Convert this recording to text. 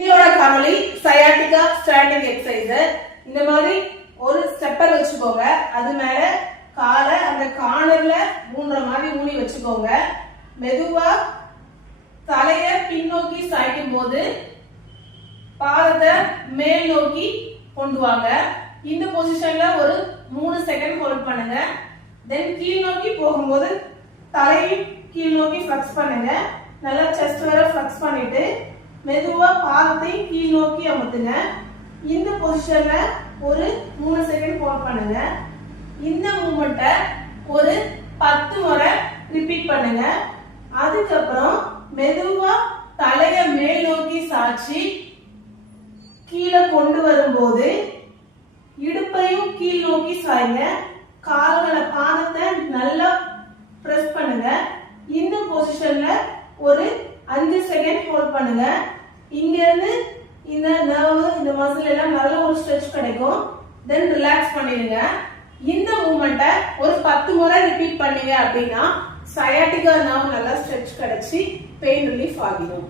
இதோட காணொலி sciatica standing exercise. இந்த மாதிரி ஒரு ஸ்டெப்பர் வச்சுக்கோங்க. அது மேல காலை அந்த கார்னர்ல ஊன்ற மாதிரி ஊனி வச்சுக்கோங்க. மெதுவா தலைய பின்னோக்கி சாய்க்கும் போது பாதத்தை மேல் நோக்கி கொண்டு வாங்க. இந்த பொசிஷன்ல ஒரு 3 செகண்ட் ஹோல்ட் பண்ணுங்க. தென் கீழ் நோக்கி போகும்போது தலையை கீழ் நோக்கி ஃப்ளெக்ஸ் பண்ணுங்க. நல்லா செஸ்ட் வரை ஃப்ளெக்ஸ் பண்ணிட்டு மெதுவா பாதத்தை கீழ் நோக்கி அமுத்துங்க. இந்த பொசிஷன்ல ஒரு 3 செகண்ட் ஹோல்ட் பண்ணுங்க. இந்த மூவ்மெண்ட்டை ஒரு 10 முறை ரிப்பீட் பண்ணுங்க. அதுக்கப்புறம் மெதுவா தலைய மேல் நோக்கி சாய்ச்சி கீழே கொண்டு வரும்போது இடுப்பையும் கீழ் நோக்கி சாய்ங்க. கால்களை பாதத்தை நல்லா பிரஸ் பண்ணுங்க. இந்த பொசிஷன்ல ஒரு 5 செகண்ட் ஹோல்ட் பண்ணுங்க. இங்க இருந்து இந்த நர்வ் இந்த மசில் எல்லாம் நல்ல ஒரு ஸ்ட்ரெச் கிடைக்கும். தென் ரிலாக்ஸ் பண்ணிடுங்க. இந்த மூவ்மெண்ட்டை ஒரு 10 முறை ரிப்பீட் பண்ணீங்க அப்படின்னா சயாட்டிகா நர்வ் நல்லா ஸ்ட்ரெச் கிடைச்சி பெயின் ரிலீஃப் ஆகிடும்.